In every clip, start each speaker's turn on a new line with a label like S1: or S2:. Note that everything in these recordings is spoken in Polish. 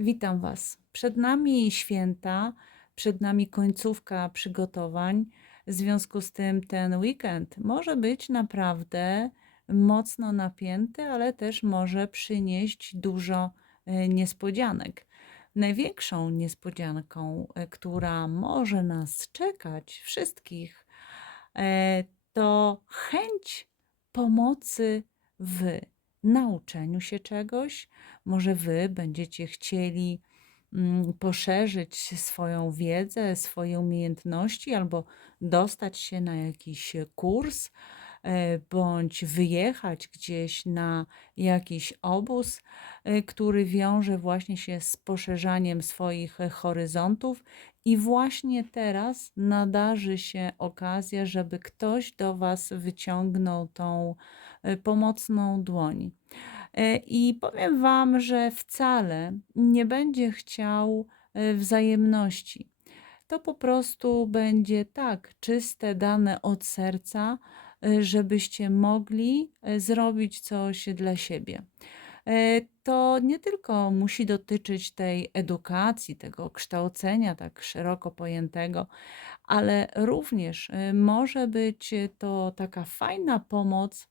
S1: Witam Was. Przed nami święta, przed nami końcówka przygotowań. W związku z tym ten weekend może być naprawdę mocno napięty, ale też może przynieść dużo e, niespodzianek. Największą niespodzianką, e, która może nas czekać wszystkich, e, to chęć pomocy w nauczeniu się czegoś. Może Wy będziecie chcieli mm, poszerzyć swoją wiedzę, swoje umiejętności, albo dostać się na jakiś kurs, bądź wyjechać gdzieś na jakiś obóz, e, który wiąże właśnie się z poszerzaniem swoich e, horyzontów. I właśnie teraz nadarzy się okazja, żeby ktoś do Was wyciągnął tą e, pomocną dłoń. E, I powiem Wam, że wcale nie będzie chciał e, wzajemności. To po prostu będzie tak czyste, dane od serca, e, żebyście mogli e, zrobić coś dla siebie. E, To nie tylko musi dotyczyć tej edukacji, tego kształcenia tak szeroko pojętego, ale również może być to taka fajna pomoc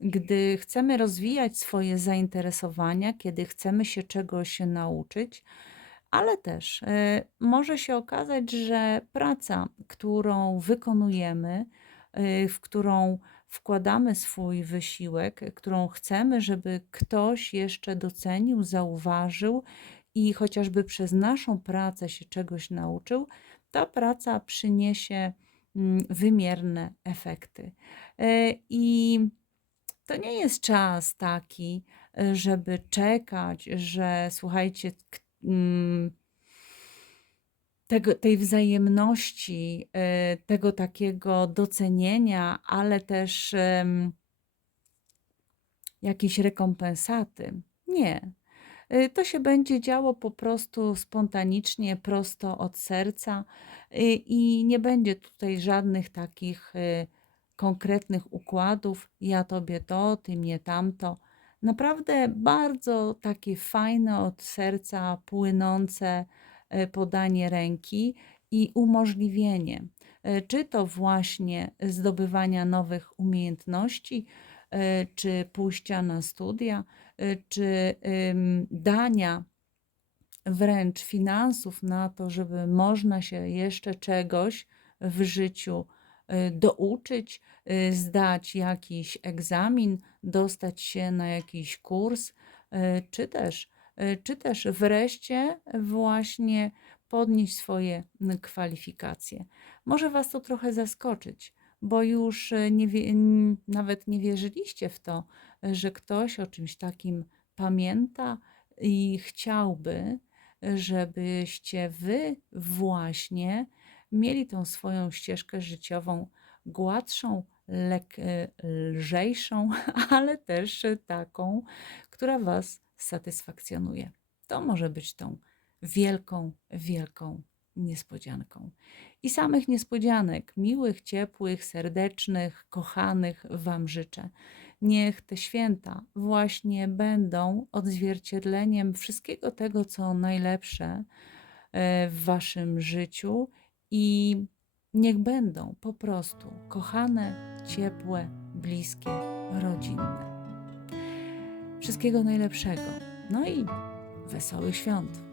S1: gdy chcemy rozwijać swoje zainteresowania, kiedy chcemy się czegoś nauczyć, ale też może się okazać, że praca, którą wykonujemy, w którą wkładamy swój wysiłek, którą chcemy, żeby ktoś jeszcze docenił, zauważył i chociażby przez naszą pracę się czegoś nauczył, ta praca przyniesie mm, wymierne efekty. E, I to nie jest czas taki, e, żeby czekać, że słuchajcie, mm, tego, tej wzajemności, e, tego takiego docenienia, ale też jakiejś rekompensaty. Nie. E, To się będzie działo po prostu spontanicznie, prosto od serca e, i nie będzie tutaj żadnych takich konkretnych układów. Ja tobie to, ty mnie tamto. Naprawdę bardzo takie fajne od serca płynące podanie ręki i umożliwienie, e, czy to właśnie zdobywania nowych umiejętności, e, czy pójścia na studia, e, czy dania wręcz finansów na to, żeby można się jeszcze czegoś w życiu douczyć, zdać jakiś egzamin, dostać się na jakiś kurs, czy też, czy też wreszcie właśnie podnieść swoje kwalifikacje. Może Was to trochę zaskoczyć, bo już y, nie wie, nawet nie wierzyliście w to, y, że ktoś o czymś takim pamięta i chciałby, żebyście wy właśnie mieli tą swoją ścieżkę życiową gładszą, lek, e, lżejszą, ale też taką, która was satysfakcjonuje. To może być tą wielką, wielką niespodzianką. I samych niespodzianek, miłych, ciepłych, serdecznych, kochanych Wam życzę. Niech te święta właśnie będą odzwierciedleniem wszystkiego tego, co najlepsze e, w Waszym życiu i niech będą po prostu kochane, ciepłe, bliskie, rodzinne. Wszystkiego najlepszego. No i wesołych świąt.